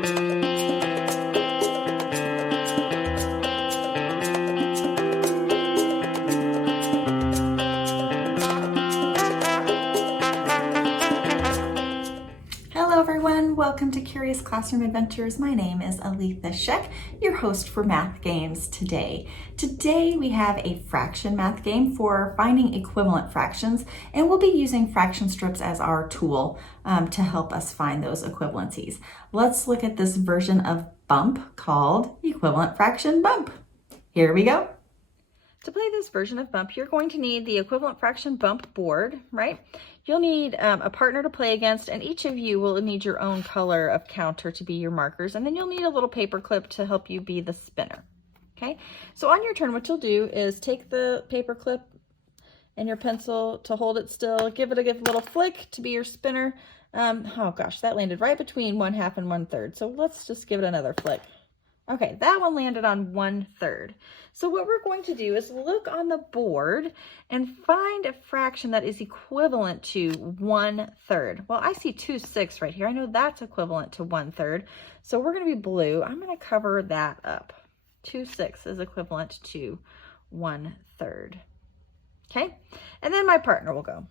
Hello everyone, welcome to Curious Classroom Adventures. My name is Aletha Sheck, your host for Math Games today. Today we have a fraction math game for finding equivalent fractions, and we'll be using fraction strips as our tool to help us find those equivalencies. Let's look at this version of BUMP called Equivalent Fraction BUMP. Here we go. To play this version of BUMP, you're going to need the equivalent fraction BUMP board, right? You'll need a partner to play against, and each of you will need your own color of counter to be your markers, and then you'll need a little paper clip to help you be the spinner, okay? So on your turn, what you'll do is take the paper clip and your pencil to hold it still, give it a good little flick to be your spinner. Oh gosh, that landed right between 1/2 and 1/3, so let's just give it another flick. Okay, that one landed on 1/3. So what we're going to do is look on the board and find a fraction that is equivalent to 1/3. Well, I see 2/6 right here. I know that's equivalent to 1/3. So we're going to be blue. I'm going to cover that up. 2/6 is equivalent to 1/3. Okay, and then my partner will go.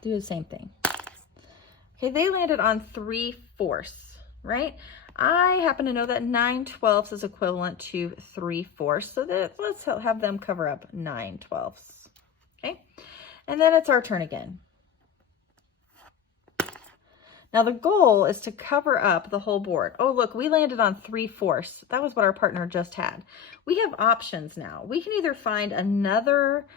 Do the same thing. Okay, they landed on 3/4, right? I happen to know that 9/12 is equivalent to 3/4, so let's have them cover up 9/12. Okay, and then it's our turn again. Now the goal is to cover up the whole board. Oh, look, we landed on 3/4. That was what our partner just had. We have options now. We can either find another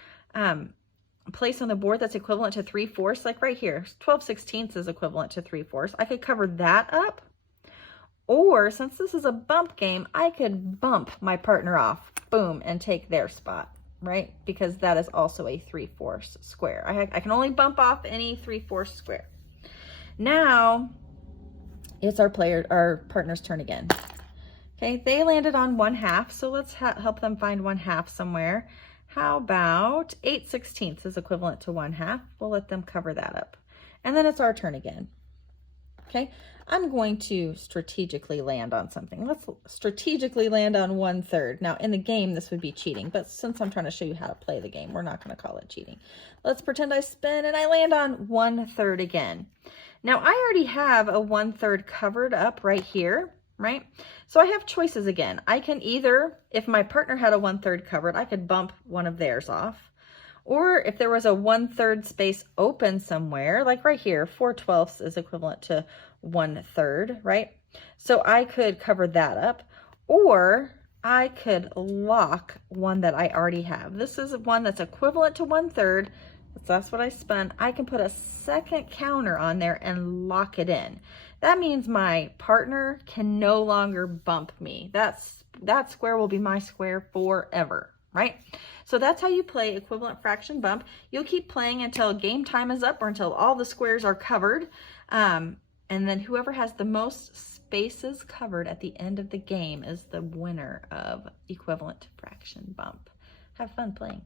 place on the board that's equivalent to 3/4, like right here. 12/16 is equivalent to 3/4. I could cover that up. Or since this is a bump game, I could bump my partner off, boom, and take their spot, right? Because that is also a 3/4 square. I can only bump off any 3/4 square. Now it's our partner's turn again. Okay, they landed on 1/2, so let's help them find 1/2 somewhere. How about 8/16 is equivalent to 1/2? We'll let them cover that up. And then it's our turn again. Okay, I'm going to strategically land on something. Let's strategically land on 1/3. Now in the game, this would be cheating, but since I'm trying to show you how to play the game, we're not going to call it cheating. Let's pretend I spin and I land on 1/3 again. Now I already have a 1/3 covered up right here, right? So I have choices again. I can either, if my partner had a 1/3 covered, I could bump one of theirs off. Or if there was a 1/3 space open somewhere, like right here, 4/12 is equivalent to 1/3, right? So I could cover that up, or I could lock one that I already have. This is one that's equivalent to 1/3. That's what I spun. I can put a second counter on there and lock it in. That means my partner can no longer bump me. That square will be my square forever, right? So that's how you play equivalent fraction bump. You'll keep playing until game time is up or until all the squares are covered. And then whoever has the most spaces covered at the end of the game is the winner of equivalent fraction bump. Have fun playing.